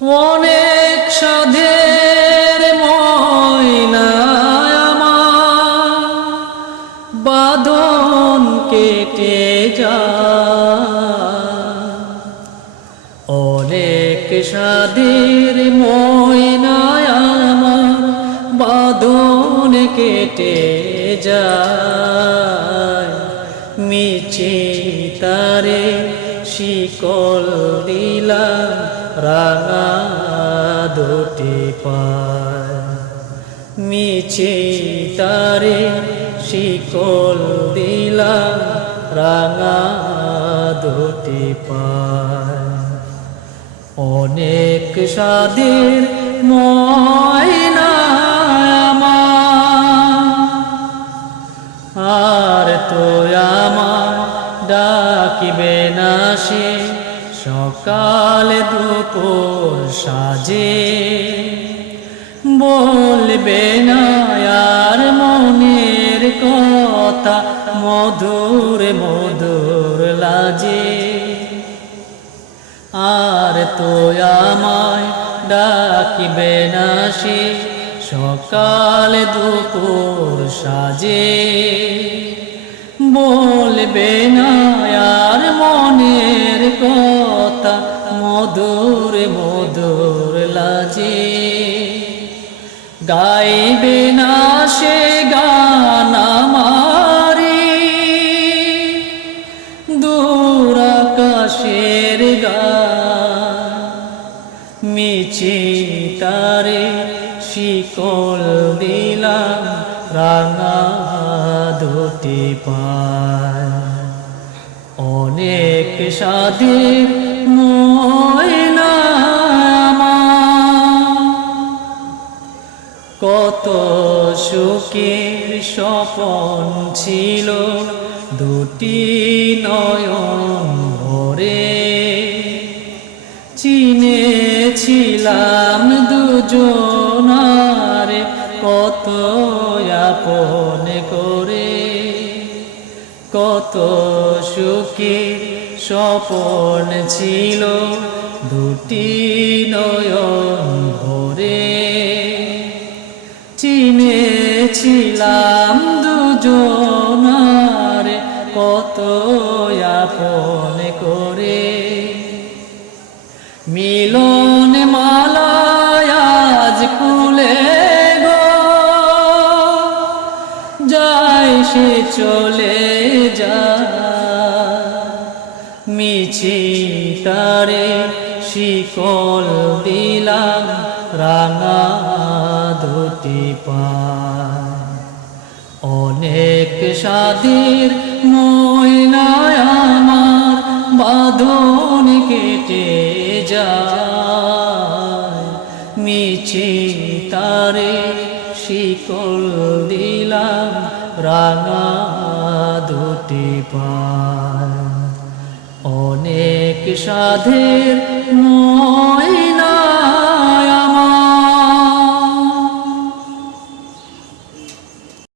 অনেক সাধের ময়নায় আমার বাদন কেটে যায়। অনেক সাধের ময়নায় আমার বাদন কেটে যায়। মিছে তারে শিকল দিলাম রাঙা মিছে তারে শিকল দিলাম রাঙা দুটি পায়। অনেক স্বাদের ময়না আর তো আমার ডাকিবে না সে সকাল দুপুর সাজে। বলবে না আর মনের কথা, মধুর মধুর লাজে। আর তো আমায় ডাকিবে না সে, সকাল দুপুর সাজে। বলবে না আর মনের কথা মধুর মধুর লাজে। গাইবে না সে গান মারি দূর আকাশের গান মিছে তারে শিকল দিলাম, রাঙা দুটি পায় অনেক আমার। কত সুখের স্বপন ছিল দুটি নয়ন ভরে। চিনেছিলাম দুজনার কত আপন করে। কত সুখে স্বপন ছিল দুটি নয়ন ভরে। চিনেছিলাম দুজনার কত আপন করে। মিলন মালায় কুলে গো। যায় সে চলে যা মিছি তারে শিকল দিলাম, রাঙা ধুতি পায়। অনেক সাদের ময়নায় আমার বাঁধন কেটে যায়। মিছে তারে শিকল দিলাম, রাঙা দুটি পায়। সাধের ময়না